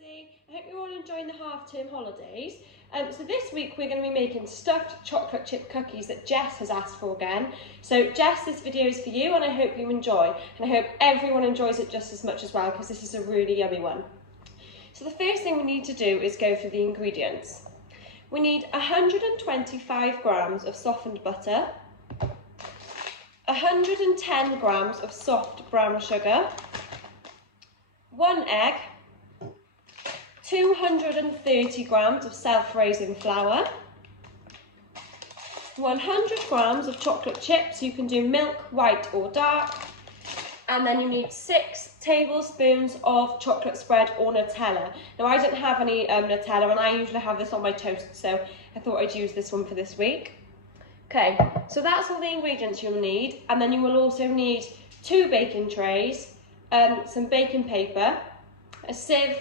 everybody. I hope you're all enjoying the half-term holidays. So this week we're going to be making stuffed chocolate chip cookies that Jess has asked for again. So Jess, this video is for you and I hope you enjoy. And I hope everyone enjoys it just as much as well because this is a really yummy one. So the first thing we need to do is go through the ingredients. We need 125 grams of softened butter, 110 grams of soft brown sugar, 1 egg, 230 grams of self-raising flour, 100 grams of chocolate chips, you can do milk, white or dark, and then you need 6 tablespoons of chocolate spread or Nutella. Now I don't have any Nutella and I usually have this on my toast, so I thought I'd use this one for this week. Okay, so that's all the ingredients you'll need, and then you will also need 2 baking trays, some baking paper, a sieve,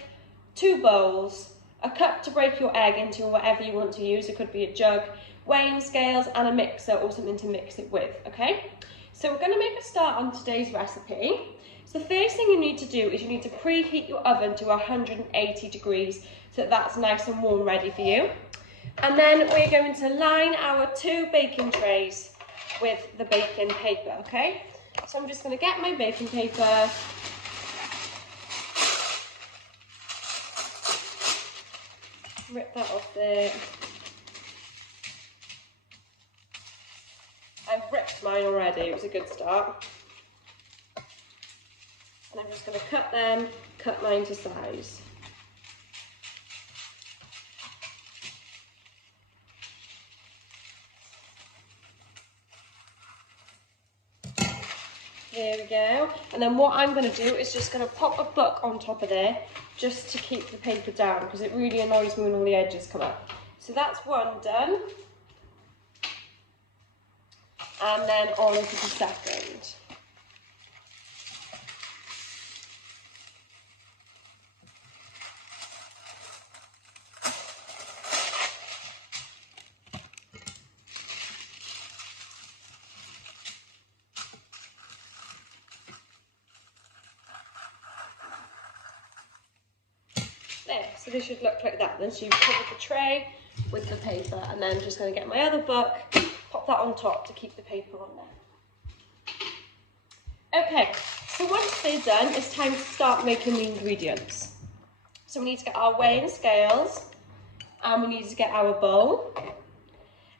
2 bowls, a cup to break your egg into whatever you want to use. It could be a jug, weighing scales and a mixer or something to mix it with, okay? So we're going to make a start on today's recipe. So the first thing you need to do is you need to preheat your oven to 180 degrees so that that's nice and warm ready for you. And then we're going to line our 2 baking trays with the baking paper, okay? So I'm just going to get my baking paper. Rip that off there. I've ripped mine already, it was a good start. And I'm just going to cut mine to size. There we go. And then what I'm going to do is just going to pop a book on top of there just to keep the paper down because it really annoys me when all the edges come up. So that's one done. And then on to the second. There, so this should look like that. Then so you've covered the tray with the paper, and then just going to get my other book, pop that on top to keep the paper on there. Okay, so once they're done, it's time to start making the ingredients. So we need to get our weighing scales, and we need to get our bowl.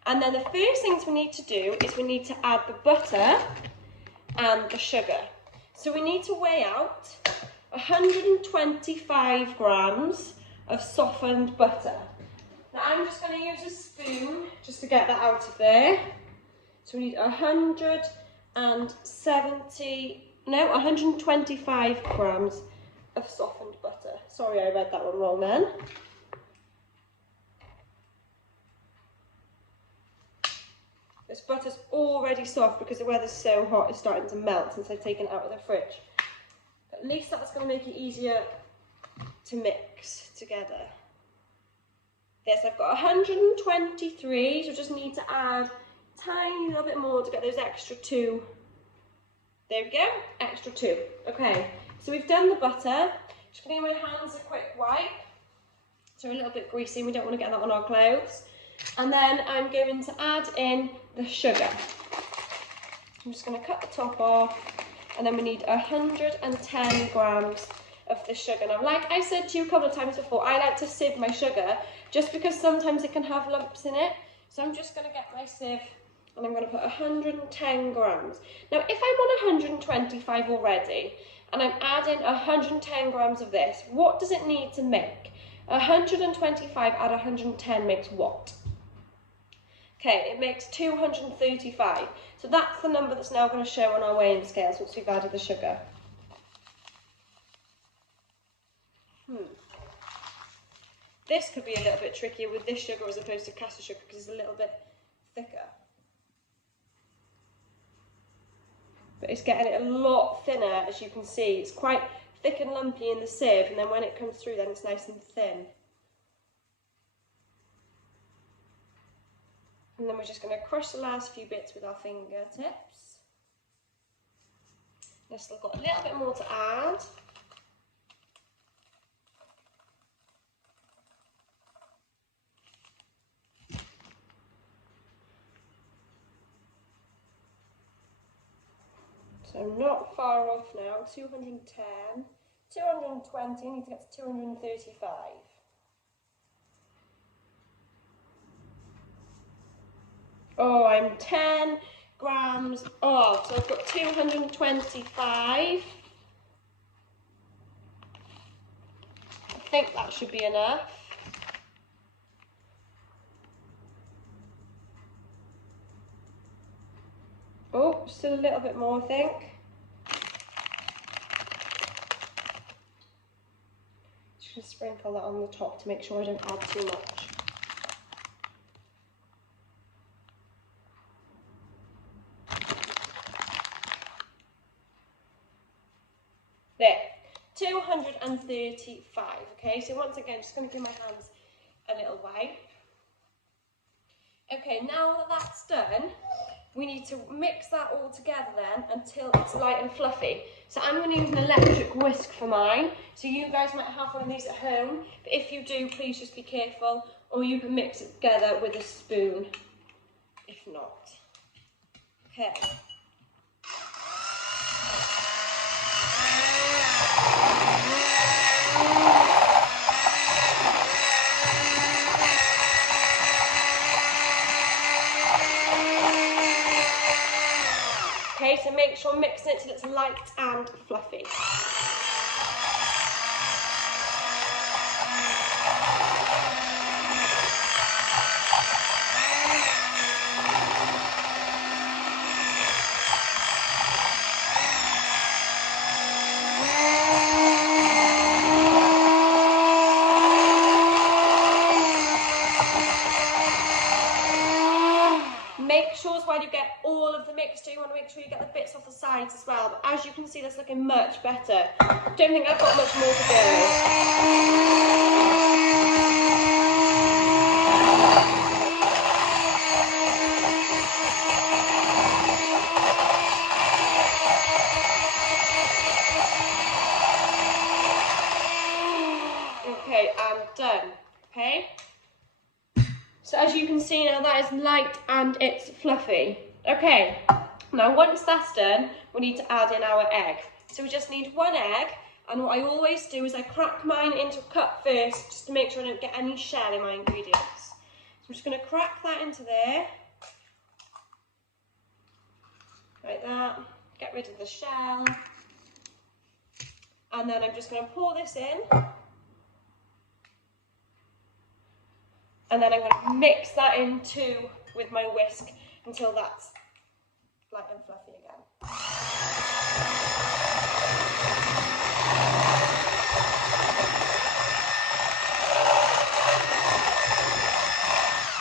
And then the first things we need to do is we need to add the butter and the sugar. So we need to weigh out 125 grams of softened butter. Now I'm just going to use a spoon just to get that out of there. So we need 125 grams of softened butter. Sorry, I read that one wrong then. This butter's already soft because the weather's so hot, it's starting to melt since I've taken it out of the fridge. At least that's going to make it easier to mix together. Yes, I've got 123, so I just need to add a tiny little bit more to get those extra 2. There we go, extra 2. Okay, so we've done the butter. Just going to give my hands a quick wipe. So a little bit greasy, we don't want to get that on our clothes. And then I'm going to add in the sugar. I'm just going to cut the top off. And then we need 110 grams of the sugar. Now, like I said to you a couple of times before, I like to sieve my sugar just because sometimes it can have lumps in it. So I'm just going to get my sieve and I'm going to put 110 grams. Now, if I'm on 125 already and I'm adding 110 grams of this, what does it need to make? 125 add 110 makes what? Okay, it makes 235. So that's the number that's now going to show on our weighing scales once we've added the sugar. This could be a little bit trickier with this sugar as opposed to caster sugar because it's a little bit thicker. But it's getting it a lot thinner, as you can see. It's quite thick and lumpy in the sieve, and then when it comes through then it's nice and thin. And then we're just going to crush the last few bits with our fingertips. I've still got a little bit more to add. So not far off now, 210, 220, I need to get to 235. Oh, I'm 10 grams off, so I've got 225. I think that should be enough. Oh, still a little bit more, I think. Just going to sprinkle that on the top to make sure I don't add too much. There, 235, okay? So once again, just going to give my hands a little wipe. Okay, now that that's done, we need to mix that all together then until it's light and fluffy. So I'm going to use an electric whisk for mine. So you guys might have one of these at home, but if you do, please just be careful, or you can mix it together with a spoon, if not. Okay. Okay, so make sure mixing it till it's light and fluffy. Make sure while you get all of the mixture, you want to make sure you get the bits off the sides as well. But as you can see, that's looking much better. Don't think I've got much more to go. Okay, I'm done. Okay. So as you can see now, that is light and it's fluffy. Okay, now once that's done, we need to add in our egg. So we just need one egg, and what I always do is I crack mine into a cup first, just to make sure I don't get any shell in my ingredients. So I'm just going to crack that into there, like that, get rid of the shell, and then I'm just going to pour this in. And then I'm going to mix that in too with my whisk until that's light and fluffy again.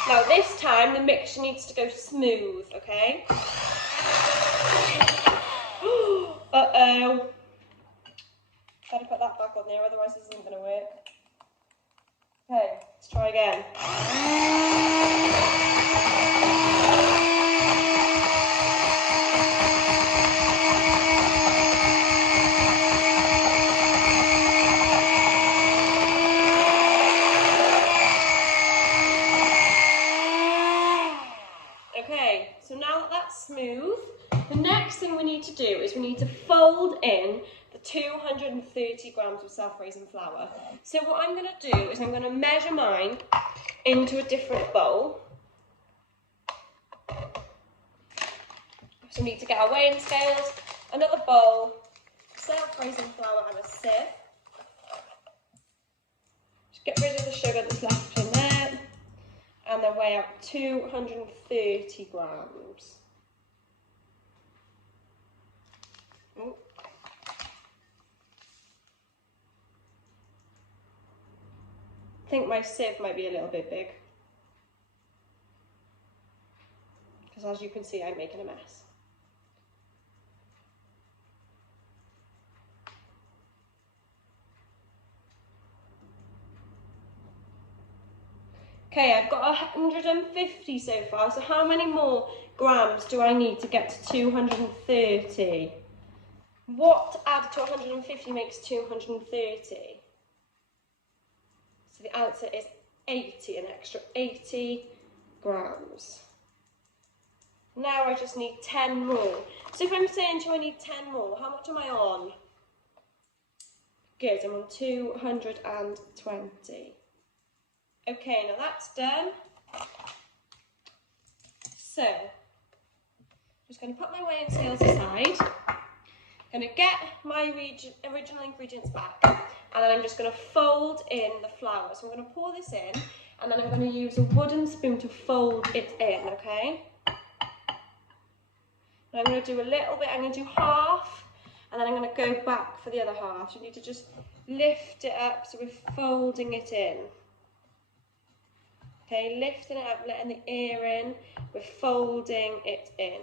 Now this time the mixture needs to go smooth, okay? Uh-oh. Better put that back on there, otherwise this isn't going to work. Okay, let's try again. Okay, so now that that's smooth, the next thing we need to do is we need to fold in the 230 grams of self-raising flour. So what I'm going to do is I'm going to measure mine into a different bowl. So we need to get our weighing scales, another bowl, self-raising flour and a sieve. Just get rid of the sugar that's left in there, and then weigh out 230 grams. Ooh. I think my sieve might be a little bit big, because as you can see, I'm making a mess. Okay, I've got 150 so far, so how many more grams do I need to get to 230? What added to 150 makes 230? So the answer is 80, an extra 80 grams. Now I just need 10 more. So if I'm saying to you I need 10 more, how much am I on? Good, I'm on 220. Okay, now that's done. So, I'm just going to put my weighing scales aside. I'm going to get my original ingredients back, and then I'm just going to fold in the flour. So I'm going to pour this in, and then I'm going to use a wooden spoon to fold it in, okay? And I'm going to do a little bit, I'm going to do half, and then I'm going to go back for the other half. So you need to just lift it up so we're folding it in. Okay, lifting it up, letting the air in, we're folding it in.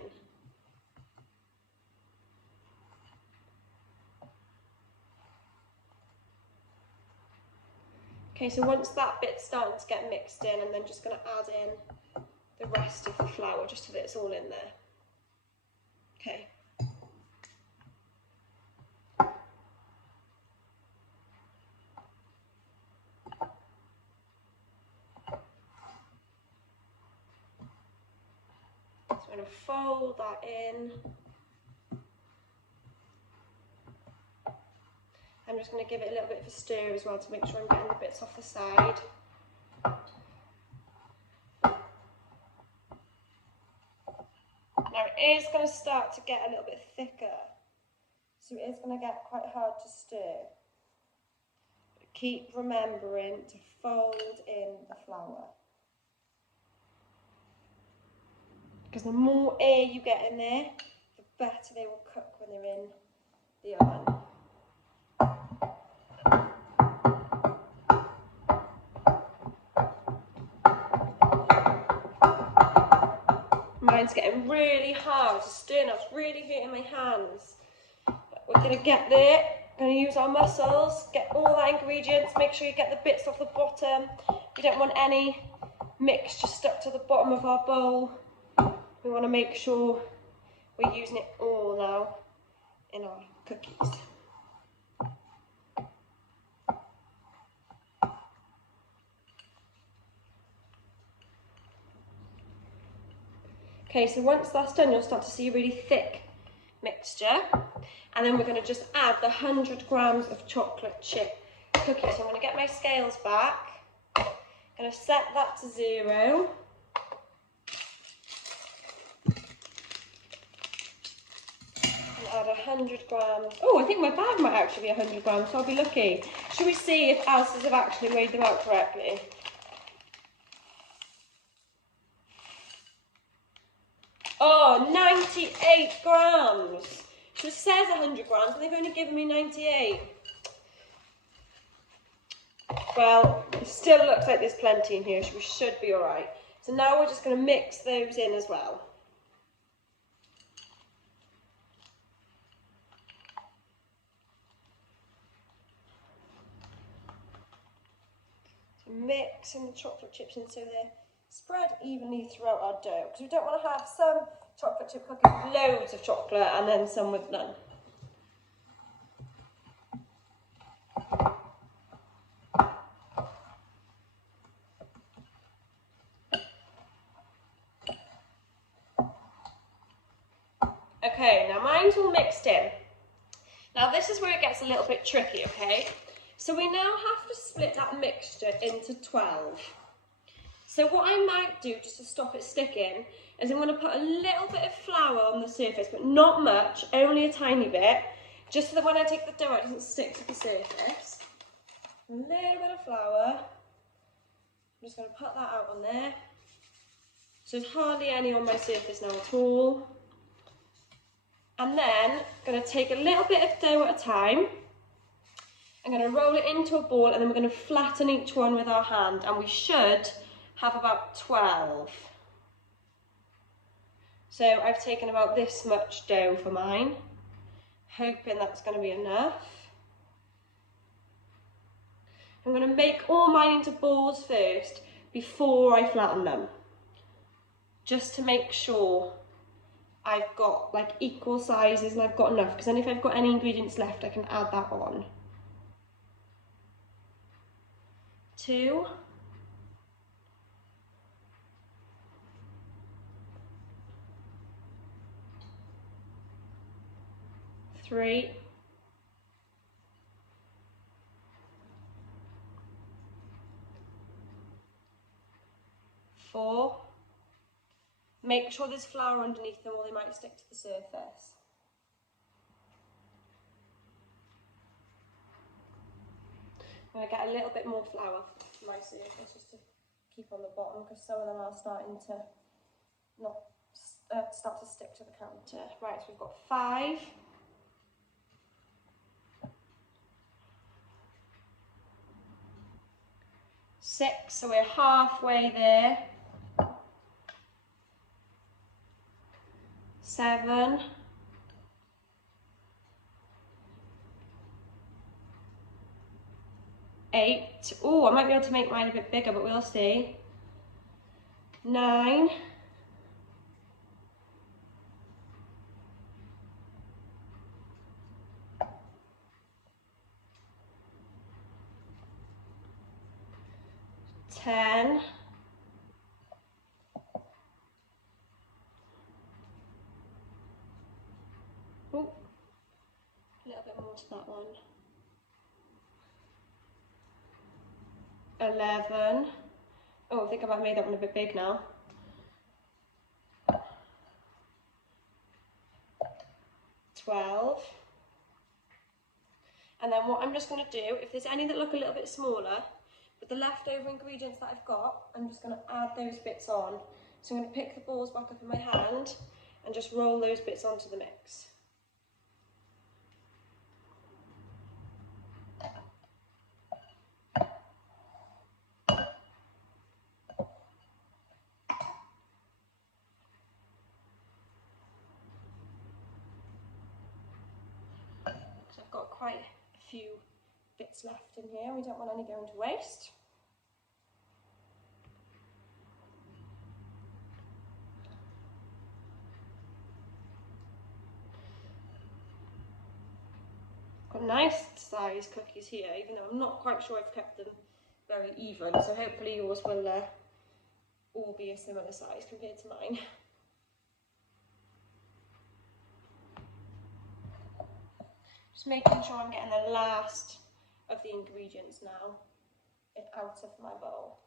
Okay, so once that bit's starting to get mixed in, I'm then just going to add in the rest of the flour just so that it's all in there. Okay. So I'm going to fold that in. I'm just going to give it a little bit of a stir as well to make sure I'm getting the bits off the side. Now it is going to start to get a little bit thicker, so it is going to get quite hard to stir. But keep remembering to fold in the flour. Because the more air you get in there, the better they will cook when they're in the oven. Mine's getting really hard to stir now, it's really hurting my hands. But we're going to get there, going to use our muscles, get all our ingredients, make sure you get the bits off the bottom. We don't want any mixture stuck to the bottom of our bowl. We want to make sure we're using it all now in our cookies. Okay, so once that's done, you'll start to see a really thick mixture. And then we're going to just add the 100 grams of chocolate chip cookies. So I'm going to get my scales back. I'm going to set that to 0. And add 100 grams. Oh, I think my bag might actually be 100 grams, so I'll be lucky. Should we see if Alice's have actually weighed them out correctly? Oh, 98 grams. So it says 100 grams and they've only given me 98. Well, it still looks like there's plenty in here, so we should be alright. So now we're just going to mix those in as well. So mixing the chocolate chips in so they're spread evenly throughout our dough, because we don't want to have some chocolate chip cookies with loads of chocolate and then some with none. Okay, now mine's all mixed in. Now this is where it gets a little bit tricky, okay? So we now have to split that mixture into 12. So what I might do, just to stop it sticking, is I'm going to put a little bit of flour on the surface, but not much, only a tiny bit, just so that when I take the dough out, it doesn't stick to the surface. A little bit of flour. I'm just going to put that out on there. So there's hardly any on my surface now at all. And then I'm going to take a little bit of dough at a time. I'm going to roll it into a ball, and then we're going to flatten each one with our hand, and we should have about 12. So I've taken about this much dough for mine, hoping that's going to be enough. I'm going to make all mine into balls first before I flatten them, just to make sure I've got like equal sizes and I've got enough, because then if I've got any ingredients left I can add that on. 2. 3, 4. Make sure there's flour underneath them or they might stick to the surface. I'm going to get a little bit more flour for my surface just to keep on the bottom because some of them are starting to not start to stick to the counter. Right, so we've got 5. 6, so we're halfway there. 7. 8. Oh, I might be able to make mine a bit bigger, but we'll see. 9. 10. Oh, a little bit more to that one. 11. Oh, I think I might have made that one a bit big now. 12. And then what I'm just going to do, if there's any that look a little bit smaller, with the leftover ingredients that I've got, I'm just going to add those bits on. So I'm going to pick the balls back up in my hand and just roll those bits onto the mix. So I've got quite a few bits left in here, we don't want any going to waste. Got nice sized cookies here, even though I'm not quite sure I've kept them very even, so hopefully yours will all be a similar size compared to mine. Just making sure I'm getting the last of the ingredients now out of my bowl.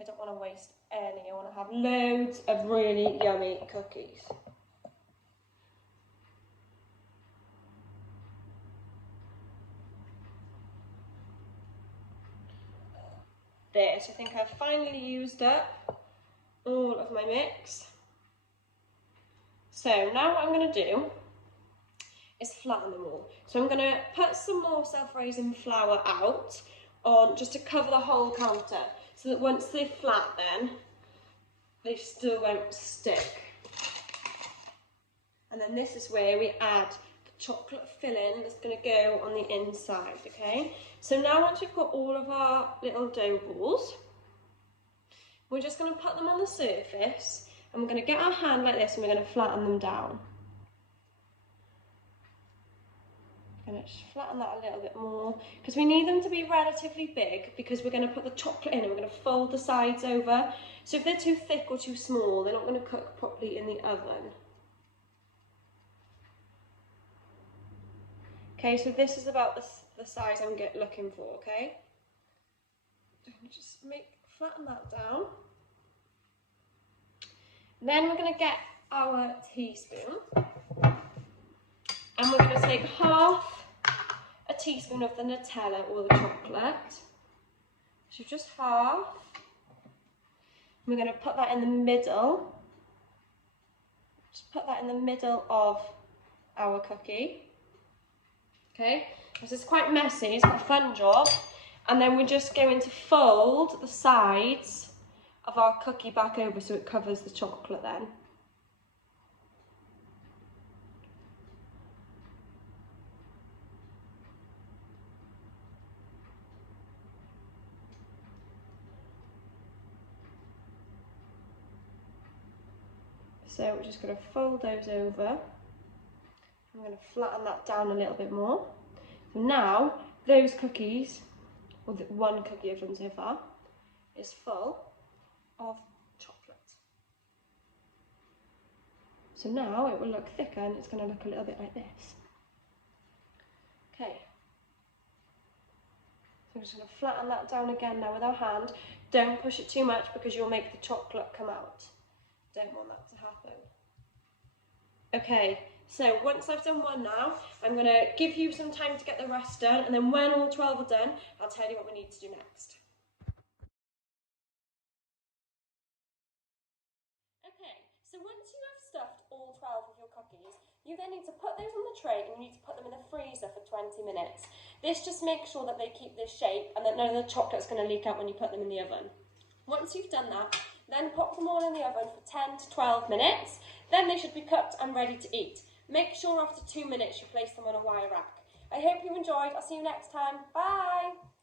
I don't want to waste any, I want to have loads of really yummy cookies. There, so I think I've finally used up all of my mix. So now what I'm going to do is flatten them all. So I'm going to put some more self-raising flour out on just to cover the whole counter, so that once they're flat then, they still won't stick. And then this is where we add the chocolate filling that's going to go on the inside, okay? So now once we've got all of our little dough balls, we're just going to put them on the surface and we're going to get our hand like this and we're going to flatten them down. I'm going to just flatten that a little bit more because we need them to be relatively big because we're going to put the chocolate in and we're going to fold the sides over. So if they're too thick or too small, they're not going to cook properly in the oven. Okay, so this is about the size I'm looking for, okay? Just flatten that down. Then we're going to get our teaspoon and we're going to take half a teaspoon of the Nutella or the chocolate. So just half. We're going to put that in the middle. Just put that in the middle of our cookie. Okay, this is quite messy, it's a fun job. And then we're just going to fold the sides of our cookie back over so it covers the chocolate then. So we're just going to fold those over. I'm going to flatten that down a little bit more. So now those cookies, or the one cookie I've done so far, is full of chocolate. So now it will look thicker and it's going to look a little bit like this. Okay. So I'm just going to flatten that down again now with our hand. Don't push it too much because you'll make the chocolate come out. Don't want that to happen. Okay, so once I've done one now, I'm going to give you some time to get the rest done, and then when all 12 are done, I'll tell you what we need to do next. Okay, so once you have stuffed all 12 of your cookies, you then need to put those on the tray and you need to put them in the freezer for 20 minutes. This just makes sure that they keep this shape and that none of the chocolate's going to leak out when you put them in the oven. Once you've done that, then pop them all in the oven for 10 to 12 minutes. Then they should be cooked and ready to eat. Make sure after 2 minutes you place them on a wire rack. I hope you enjoyed. I'll see you next time. Bye!